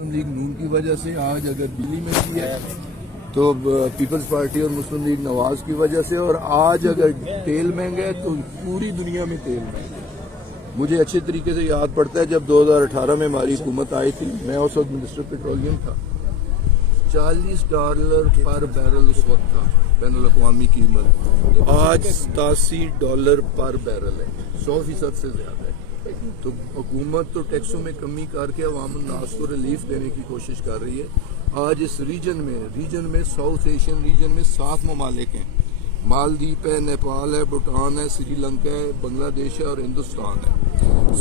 مسلم league نون کی وجہ سے آج اگر دلی میں بھی ہے تو پیپلز پارٹی اور مسلم لیگ نواز کی وجہ سے، اور آج اگر تیل مہنگا ہے تو پوری دنیا میں تیل مہنگا ہے۔ مجھے اچھے طریقے سے یاد پڑتا ہے جب 2018 میں ہماری حکومت آئی تھی، میں اس وقت منسٹر پیٹرولیم تھا، $40 پر بیرل اس وقت تھا بین الاقوامی قیمت، آج $87 پر بیرل ہے، 100% سے زیادہ ہے۔ تو حکومت تو ٹیکسوں میں کمی کر کے عوام الناس کو ریلیف دینے کی کوشش کر رہی ہے۔ آج اس ریجن میں ساؤتھ ایشین ریجن میں 7 ممالک ہیں، مالدیپ ہے، نیپال ہے، بھوٹان ہے، سری لنکا ہے، بنگلہ دیش ہے اور ہندوستان ہے۔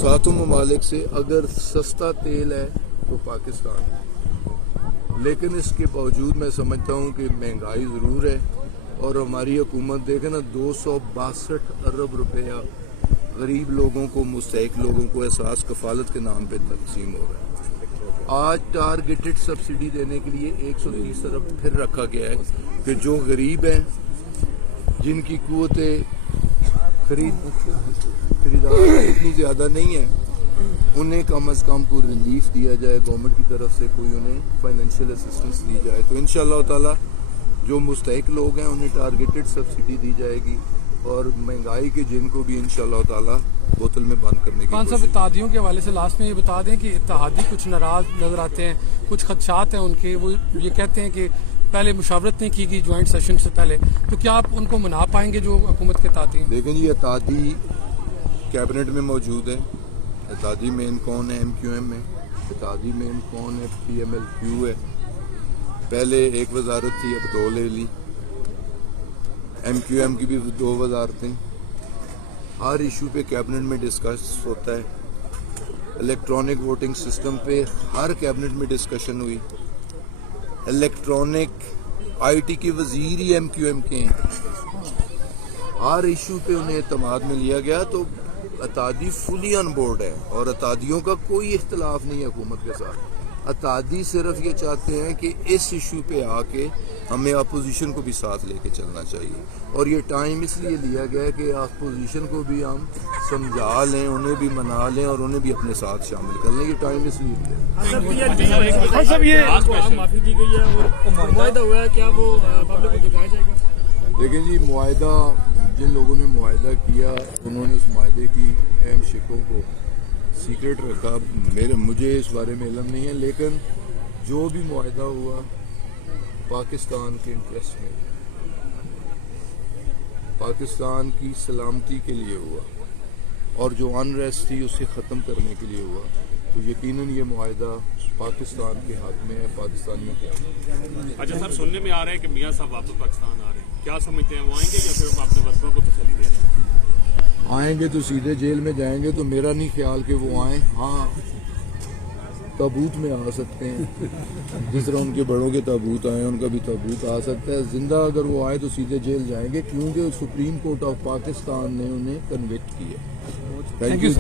7 ممالک سے اگر سستا تیل ہے تو پاکستان ہے، لیکن اس کے باوجود میں سمجھتا ہوں کہ مہنگائی ضرور ہے، اور ہماری حکومت دیکھیں نا 262 ارب روپیہ غریب لوگوں کو، مستحق لوگوں کو احساس کفالت کے نام پہ تقسیم ہو رہا ہے۔ آج ٹارگیٹڈ سبسڈی دینے کے لیے 130 ارب پھر رکھا گیا ہے کہ جو غریب ہیں، جن کی قوت خریدار اتنی زیادہ نہیں ہے، انہیں کم از کم کوئی ریلیف دیا جائے، گورنمنٹ کی طرف سے کوئی انہیں فائنینشیل اسسٹنس دی جائے۔ تو انشاءاللہ تعالی جو مستحق لوگ ہیں انہیں ٹارگیٹڈ سبسڈی دی جائے گی، اور مہنگائی کے جن کو بھی انشاءاللہ تعالی بوتل میں بند کرنے کی خان صاحب، اتحادیوں کے حوالے سے لاسٹ میں یہ بتا دیں کہ اتحادی کچھ ناراض نظر آتے ہیں، کچھ خدشات ہیں ان کے، وہ یہ کہتے ہیں کہ پہلے مشاورت نہیں کی گئی جوائنٹ سیشن سے پہلے، تو کیا آپ ان کو منا پائیں گے جو حکومت کے اتحادی ہیں؟ لیکن یہ اتحادی کیبنٹ میں موجود ہے۔ اتحادی مین کون ہے؟ ایم کیو ایم ہے۔ اتحادی مین کون ہے؟ پی ایم ایل کیو ہے۔ پہلے ایک وزارت تھی، اب 2 لے لی۔ ایم کیو ایم کی بھی 2 وزارتیں۔ ہر ایشو پہ کیبنٹ میں ڈسکس ہوتا ہے۔ الیکٹرانک ووٹنگ سسٹم پہ ہر کیبنٹ میں ڈسکشن ہوئی۔ الیکٹرانک آئی ٹی کے وزیر ہی ایم کیو ایم کے ہیں۔ ہر ایشو پہ انہیں اعتماد میں لیا گیا، تو اتحادی فلی آن بورڈ ہے، اور اتحادیوں کا کوئی اختلاف نہیں ہے حکومت کے ساتھ۔ اتحادی صرف یہ چاہتے ہیں کہ اس ایشو پہ آ کے ہمیں اپوزیشن کو بھی ساتھ لے کے چلنا چاہیے، اور یہ ٹائم اس لیے لیا گیا ہے کہ اپوزیشن کو بھی ہم سمجھا لیں، انہیں بھی منا لیں اور انہیں بھی اپنے ساتھ شامل کر لیں۔ یہ ٹائم اس لیے لیا معافی دی گئی ہے اور معاہدہ ہوا ہے، کیا وہ پبلک کو دکھایا جائے گا؟ دیکھیں جی، معاہدہ جن لوگوں نے معاہدہ کیا انہوں نے اس معاہدے کی اہم شقوں کو سیکرٹ رکھا، مجھے اس بارے میں علم نہیں ہے، لیکن جو بھی معاہدہ ہوا پاکستان کے انٹرسٹ میں، پاکستان کی سلامتی کے لیے ہوا، اور جو انریسٹ تھی اسے ختم کرنے کے لیے ہوا، تو یقیناً یہ معاہدہ پاکستان کے ہاتھ میں ہے، پاکستانیوں کے ہاتھ میں۔ اچھا سر، سننے میں آ رہا ہے کہ میاں صاحب واپس پاکستان آ رہے ہیں، کیا سمجھتے ہیں وہ آئیں گے یا صرف اپنے ورکروں کو تسلی دے رہے ہیں؟ آئیں گے تو سیدھے جیل میں جائیں گے، تو میرا نہیں خیال کہ وہ آئیں۔ ہاں، تابوت میں آ سکتے ہیں، جس طرح ان کے بڑوں کے تابوت آئے ان کا بھی تابوت آ سکتا ہے۔ زندہ اگر وہ آئے تو سیدھے جیل جائیں گے، کیونکہ سپریم کورٹ آف پاکستان نے انہیں کنوکٹ کیا۔ Thank you.